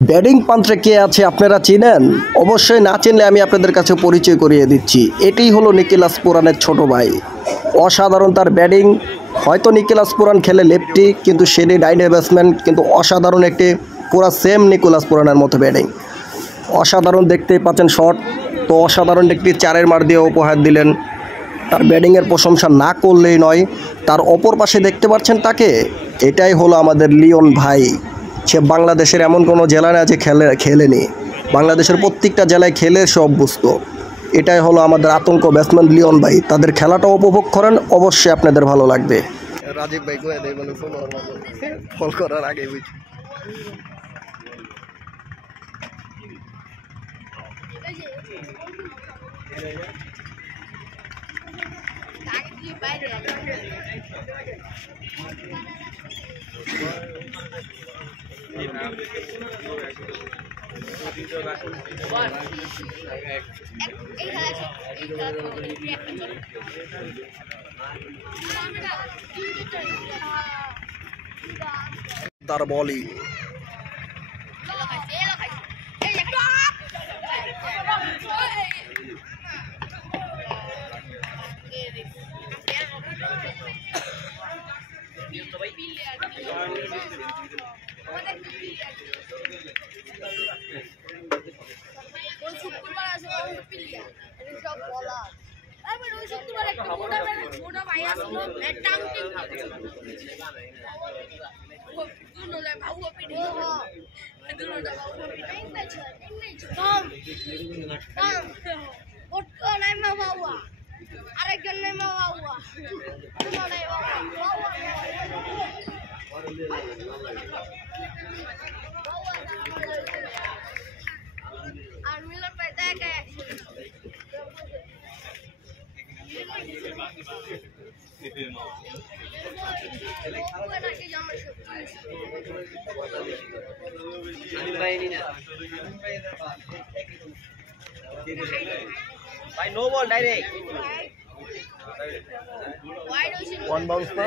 Batting পান্ত্রে কে আছে আপনারা চিনেন? অবশ্যই না চিনলে আমি আপনাদের কাছে পরিচয় করিয়ে দিচ্ছি। এটাই হলো নিকোলাস পুরানের ছোট ভাই। অসাধারণ তার ব্যাটিং। হয়তো নিকোলাস পুরান খেলে লেফটি, কিন্তু সেটি রাইট ব্যাটসম্যান, কিন্তু অসাধারণ একটি পুরা সেম নিকোলাস পুরানের মতো ব্যাটিং। অসাধারণ দেখতেই পাচ্ছেন শট। তো অসাধারণ একটি চারের মার দিয়ে উপহার দিলেন। তার ব্যাটিংয়ের প্রশংসা না করলেই নয়। তার অপর পাশে দেখতে পাচ্ছেন তাকে, এটাই হলো আমাদের লিওন ভাই। সে বাংলাদেশের এমন কোনো জেলা না যে খেলেনি, বাংলাদেশের প্রত্যেকটা জেলায় খেলে সে অভ্যস্ত। এটাই হলো আমাদের আতঙ্ক ব্যাটসম্যান লিওন ভাই। তাদের খেলাটা উপভোগ করেন, অবশ্যই আপনাদের ভালো লাগবে। রাজীব ভাই ফল করার আগে তার বলই আরেকজন নেই মা বাবা আর মিলন ভাই দেখা By no ball direct. One bounce না।